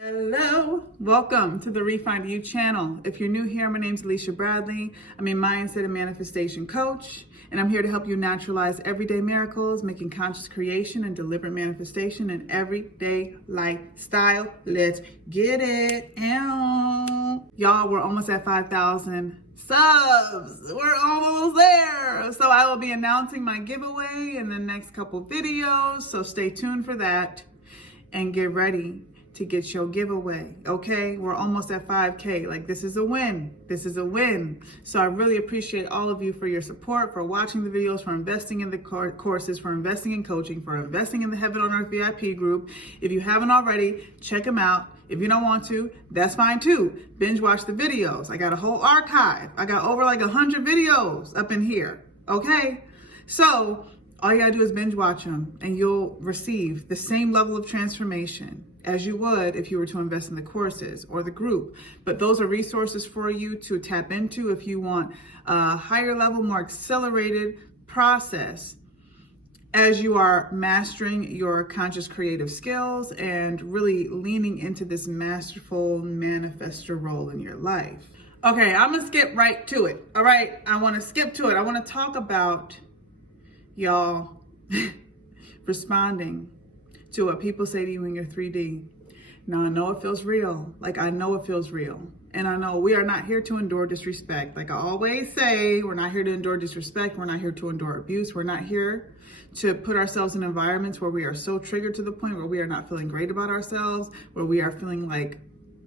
Hello, welcome to the Refind You channel. If you're new here, my name's Alisha Bradley. I'm a mindset and manifestation coach, and I'm here to help you naturalize everyday miracles, making conscious creation and deliberate manifestation an everyday lifestyle. Let's get it. Y'all, we're almost at 5,000 subs. We're almost there. So I will be announcing my giveaway in the next couple videos. So stay tuned for that and get ready to get your giveaway. Okay, we're almost at 5K. Like, this is a win. This is a win. So I really appreciate all of you for your support, for watching the videos, for investing in the courses, for investing in coaching, for investing in the Heaven on Earth VIP group. If you haven't already, check them out. If you don't want to, that's fine too. Binge watch the videos. I got a whole archive. I got over like 100 videos up in here. Okay, so all you gotta do is binge watch them and you'll receive the same level of transformation as you would if you were to invest in the courses or the group. But those are resources for you to tap into if you want a higher level, more accelerated process as you are mastering your conscious creative skills and really leaning into this masterful manifestor role in your life. Okay, I'm gonna skip right to it. All right, I wanna skip to it. I wanna talk about y'all responding to what people say to you in your 3D. Now, I know it feels real. Like, I know it feels real. And I know we are not here to endure disrespect. Like I always say, we're not here to endure disrespect. We're not here to endure abuse. We're not here to put ourselves in environments where we are so triggered to the point where we are not feeling great about ourselves, where we are feeling like,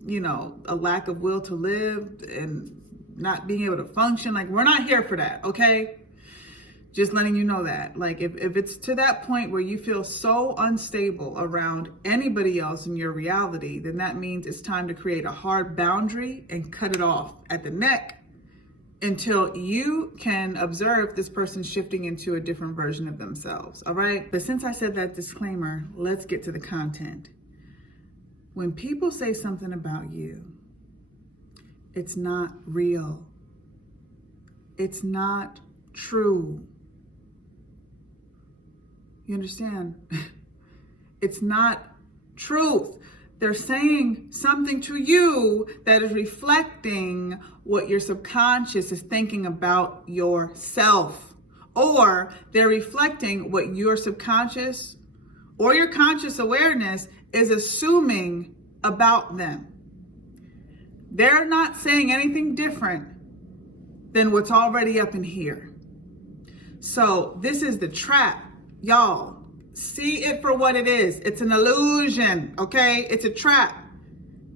you know, a lack of will to live and not being able to function. Like, we're not here for that, okay? Just letting you know that. Like, if it's to that point where you feel so unstable around anybody else in your reality, then that means it's time to create a hard boundary and cut it off at the neck until you can observe this person shifting into a different version of themselves, all right? But since I said that disclaimer, let's get to the content. When people say something about you, it's not real. It's not true. You understand? It's not truth. They're saying something to you that is reflecting what your subconscious is thinking about yourself. Or they're reflecting what your subconscious or your conscious awareness is assuming about them. They're not saying anything different than what's already up in here. So this is the trap. Y'all, see it for what it is. It's an illusion, okay? It's a trap.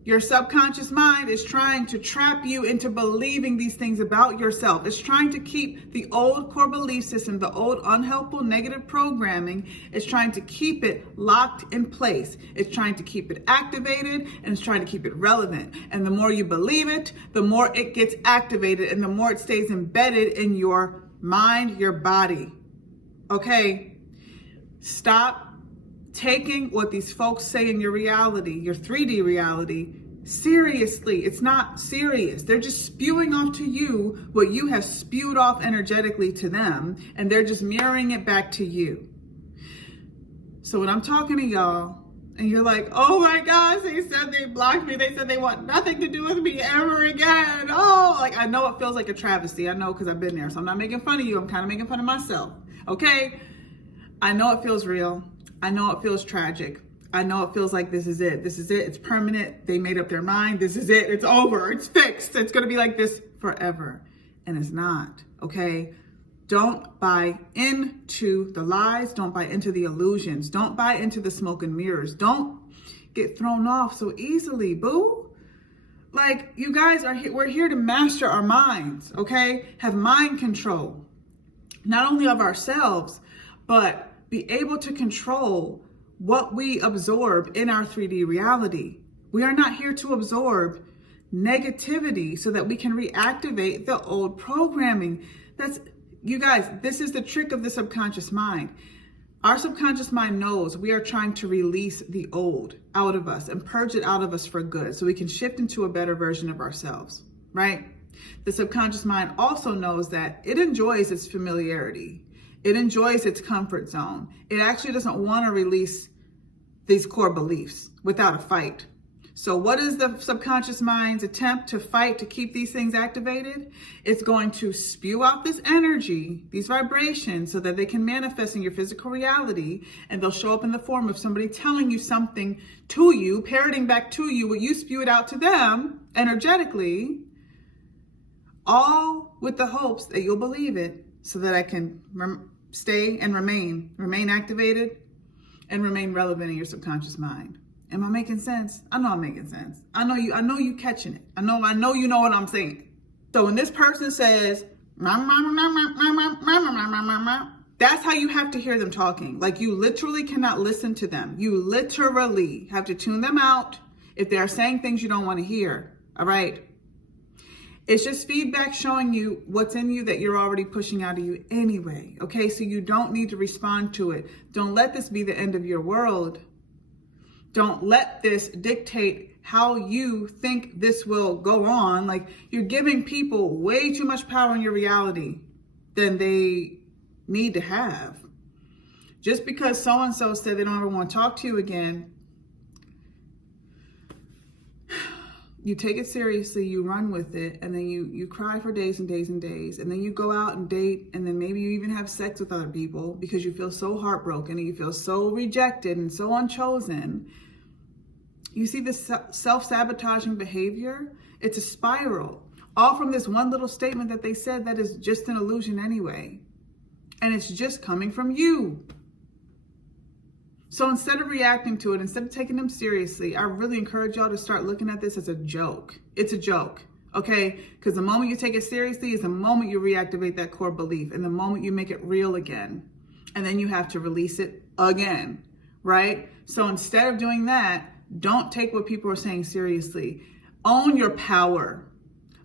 Your subconscious mind is trying to trap you into believing these things about yourself. It's trying to keep the old core belief system, the old unhelpful negative programming, it's trying to keep it locked in place. It's trying to keep it activated, and it's trying to keep it relevant. And the more you believe it, the more it gets activated and the more it stays embedded in your mind, your body, okay? Stop taking what these folks say in your reality, your 3D reality, seriously. It's not serious. They're just spewing off to you what you have spewed off energetically to them, and they're just mirroring it back to you. So when I'm talking to y'all, and you're like, oh my gosh, they said they blocked me. They said they want nothing to do with me ever again. Oh, like, I know it feels like a travesty. I know, because I've been there. So I'm not making fun of you. I'm kind of making fun of myself, okay? I know it feels real. I know it feels tragic. I know it feels like this is it. This is it. It's permanent. They made up their mind. This is it. It's over. It's fixed. It's going to be like this forever. And it's not, okay? Don't buy into the lies. Don't buy into the illusions. Don't buy into the smoke and mirrors. Don't get thrown off so easily, boo. Like, you guys are here. We're here to master our minds, okay? Have mind control, not only of ourselves, but be able to control what we absorb in our 3D reality. We are not here to absorb negativity so that we can reactivate the old programming. You guys, this is the trick of the subconscious mind. Our subconscious mind knows we are trying to release the old out of us and purge it out of us for good so we can shift into a better version of ourselves, right? The subconscious mind also knows that it enjoys its familiarity. It enjoys its comfort zone. It actually doesn't want to release these core beliefs without a fight. So what is the subconscious mind's attempt to fight to keep these things activated? It's going to spew out this energy, these vibrations, so that they can manifest in your physical reality, and they'll show up in the form of somebody telling you something to you, parroting back to you what you spew it out to them energetically, all with the hopes that you'll believe it, so that I can stay and remain activated and remain relevant in your subconscious mind. Am I making sense? I know I'm making sense. I know you catching it. I know you know what I'm saying. So when this person says, that's how you have to hear them talking. Like, you literally cannot listen to them. You literally have to tune them out if they are saying things you don't want to hear. All right? It's just feedback showing you what's in you that you're already pushing out of you anyway. Okay? So you don't need to respond to it. Don't let this be the end of your world. Don't let this dictate how you think this will go on. Like, you're giving people way too much power in your reality than they need to have. Just because so-and-so said they don't ever want to talk to you again, you take it seriously, you run with it, and then you cry for days and days and days, and then you go out and date, and then maybe you even have sex with other people because you feel so heartbroken and you feel so rejected and so unchosen. You see this self-sabotaging behavior? It's a spiral, all from this one little statement that they said that is just an illusion anyway. And it's just coming from you. So instead of reacting to it, instead of taking them seriously, I really encourage y'all to start looking at this as a joke. It's a joke, okay? Because the moment you take it seriously is the moment you reactivate that core belief, and the moment you make it real again. And then you have to release it again, right? So instead of doing that, don't take what people are saying seriously. Own your power.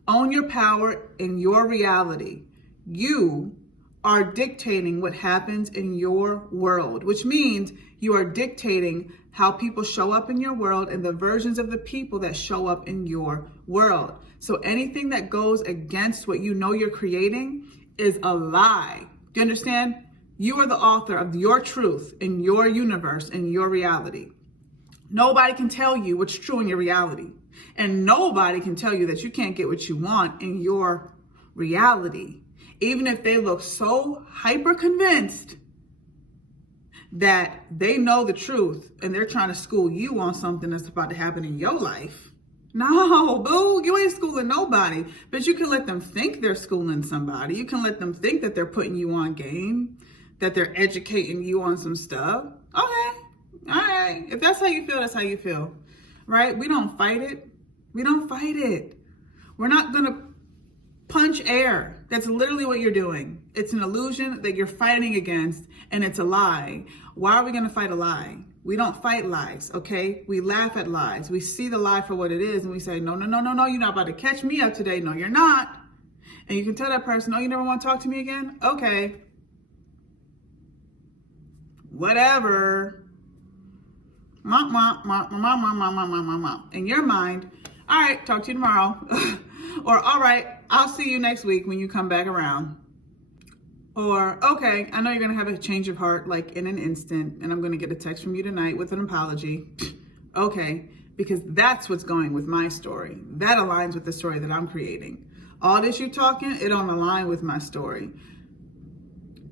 Own your power in your reality. You are dictating what happens in your world, which means you are dictating how people show up in your world and the versions of the people that show up in your world. So anything that goes against what you know you're creating is a lie. Do you understand? You are the author of your truth in your universe, in your reality. Nobody can tell you what's true in your reality. And nobody can tell you that you can't get what you want in your reality. Even if they look so hyper convinced that they know the truth and they're trying to school you on something that's about to happen in your life. No, boo, you ain't schooling nobody. But you can let them think they're schooling somebody. You can let them think that they're putting you on game, that they're educating you on some stuff. Okay. All right, if that's how you feel, that's how you feel, right? We don't fight it. We don't fight it. We're not going to punch air. That's literally what you're doing. It's an illusion that you're fighting against, and it's a lie. Why are we going to fight a lie? We don't fight lies, okay? We laugh at lies. We see the lie for what it is, and we say, no, you're not about to catch me up today. No, you're not. And you can tell that person, oh, you never want to talk to me again? Okay. Whatever. In your mind, all right, talk to you tomorrow. Or, all right, I'll see you next week when you come back around. Or, okay, I know you're going to have a change of heart like in an instant, and I'm going to get a text from you tonight with an apology. Okay, because that's what's going with my story. That aligns with the story that I'm creating. All this you talking, it don't align with my story.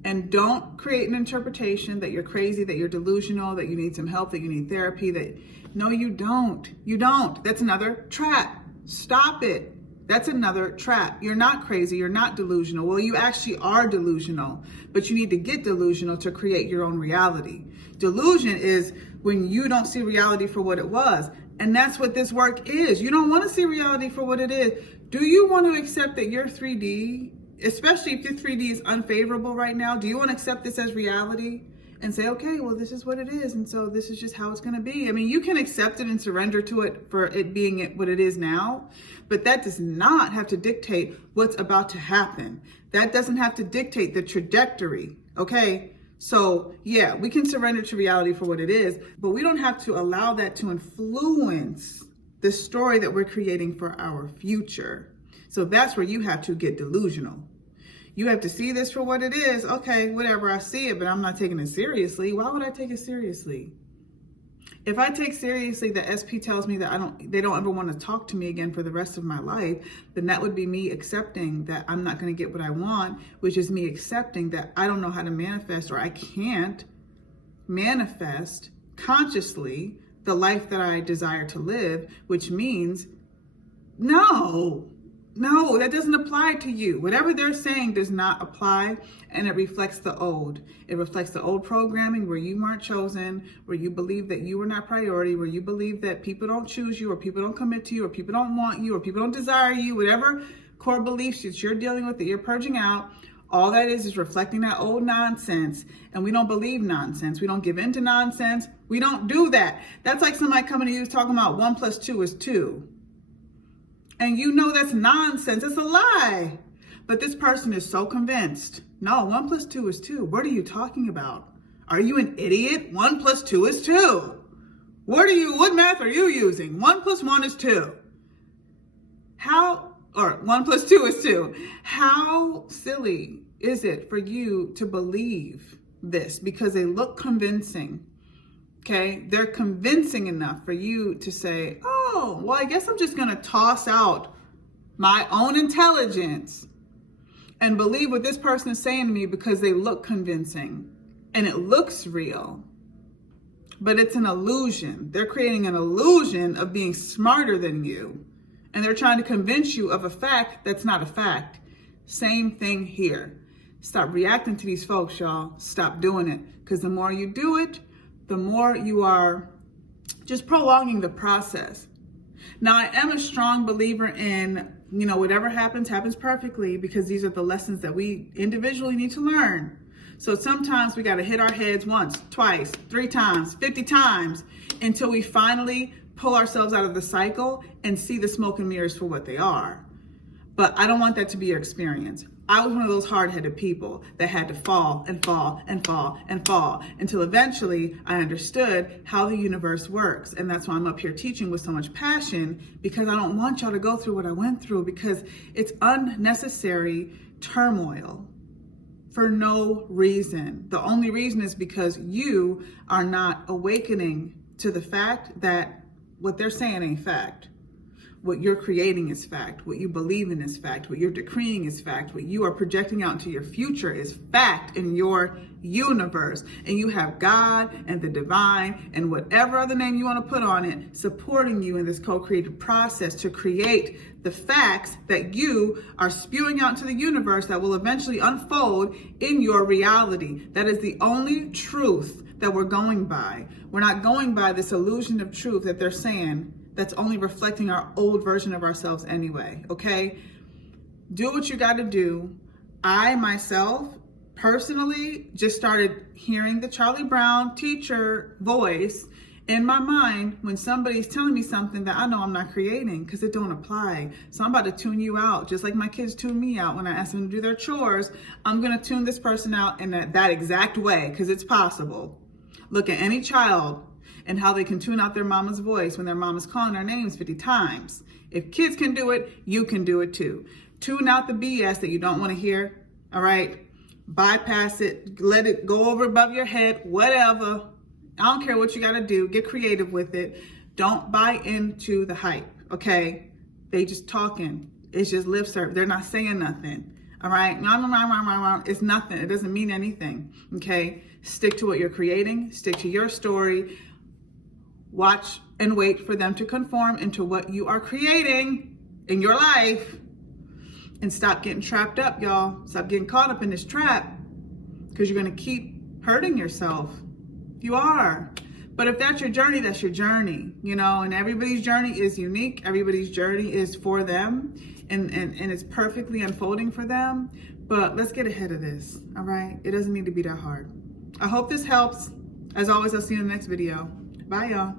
And don't create an interpretation that you're crazy, that you're delusional, that you need some help, that you need therapy. No, you don't. You don't. That's another trap. Stop it. That's another trap. You're not crazy. You're not delusional. Well, you actually are delusional, but you need to get delusional to create your own reality. Delusion is when you don't see reality for what it was. And that's what this work is. You don't want to see reality for what it is. Do you want to accept that you're 3D? Especially if your 3D is unfavorable right now, do you want to accept this as reality and say, okay, well, this is what it is, and so this is just how it's going to be? I mean, you can accept it and surrender to it for it being what it is now, but that does not have to dictate what's about to happen. That doesn't have to dictate the trajectory, okay? So, yeah, we can surrender to reality for what it is, but we don't have to allow that to influence the story that we're creating for our future. So that's where you have to get delusional. You have to see this for what it is. Okay, whatever, I see it, but I'm not taking it seriously. Why would I take it seriously? If I take seriously that SP tells me that they don't ever want to talk to me again for the rest of my life, then that would be me accepting that I'm not going to get what I want, which is me accepting that I don't know how to manifest, or I can't manifest consciously the life that I desire to live, which means no, that doesn't apply to you. Whatever they're saying does not apply, and it reflects the old. It reflects the old programming where you weren't chosen, where you believe that you were not priority, where you believe that people don't choose you, or people don't commit to you, or people don't want you, or people don't desire you, whatever core beliefs that you're dealing with, that you're purging out. All that is reflecting that old nonsense. And we don't believe nonsense. We don't give in to nonsense. We don't do that. That's like somebody coming to you talking about 1 + 2 is 2. And you know that's nonsense. It's a lie. But this person is so convinced. No, 1 + 2 is 2. What are you talking about? Are you an idiot? 1 + 2 is 2. What math are you using? 1 + 1 is 2. 1 + 2 is 2. How silly is it for you to believe this? Because they look convincing. Okay, they're convincing enough for you to say, oh, well, I guess I'm just going to toss out my own intelligence and believe what this person is saying to me because they look convincing and it looks real. But it's an illusion. They're creating an illusion of being smarter than you. And they're trying to convince you of a fact that's not a fact. Same thing here. Stop reacting to these folks, y'all. Stop doing it. Because the more you do it, the more you are just prolonging the process. Now, I am a strong believer in, whatever happens perfectly, because these are the lessons that we individually need to learn. So sometimes we got to hit our heads once, twice, 3 times, 50 times, until we finally pull ourselves out of the cycle and see the smoke and mirrors for what they are. But I don't want that to be your experience. I was one of those hard-headed people that had to fall and fall and fall and fall until eventually I understood how the universe works. And that's why I'm up here teaching with so much passion, because I don't want y'all to go through what I went through, because it's unnecessary turmoil for no reason. The only reason is because you are not awakening to the fact that what they're saying ain't fact. What you're creating is fact. What you believe in is fact. What you're decreeing is fact. What you are projecting out into your future is fact in your universe. And you have God and the divine and whatever other name you want to put on it supporting you in this co-creative process to create the facts that you are spewing out to the universe that will eventually unfold in your reality. That is the only truth that we're going by. We're not going by this illusion of truth that they're saying that's only reflecting our old version of ourselves anyway, okay? Do what you got to do. I myself personally just started hearing the Charlie Brown teacher voice in my mind when somebody's telling me something that I know I'm not creating, because it don't apply. So I'm about to tune you out, just like my kids tune me out when I ask them to do their chores. I'm going to tune this person out in that exact way, because it's possible. Look at any child and how they can tune out their mama's voice when their mama's calling their names 50 times. If kids can do it, you can do it too. Tune out the BS that you don't want to hear, all right? Bypass it, let it go over above your head, whatever. I don't care what you got to do. Get creative with it. Don't buy into the hype, okay? They just talking. It's just lip service. They're not saying nothing, all right? It's nothing. It doesn't mean anything, okay? Stick to what you're creating. Stick to your story. Watch and wait for them to conform into what you are creating in your life. And stop getting trapped up, y'all. Stop getting caught up in this trap, because you're going to keep hurting yourself. You are. But if that's your journey, that's your journey, and everybody's journey is unique. Everybody's journey is for them, and it's perfectly unfolding for them. But let's get ahead of this, all right? It doesn't need to be that hard. I hope this helps. As always, I'll see you in the next video. Bye, y'all.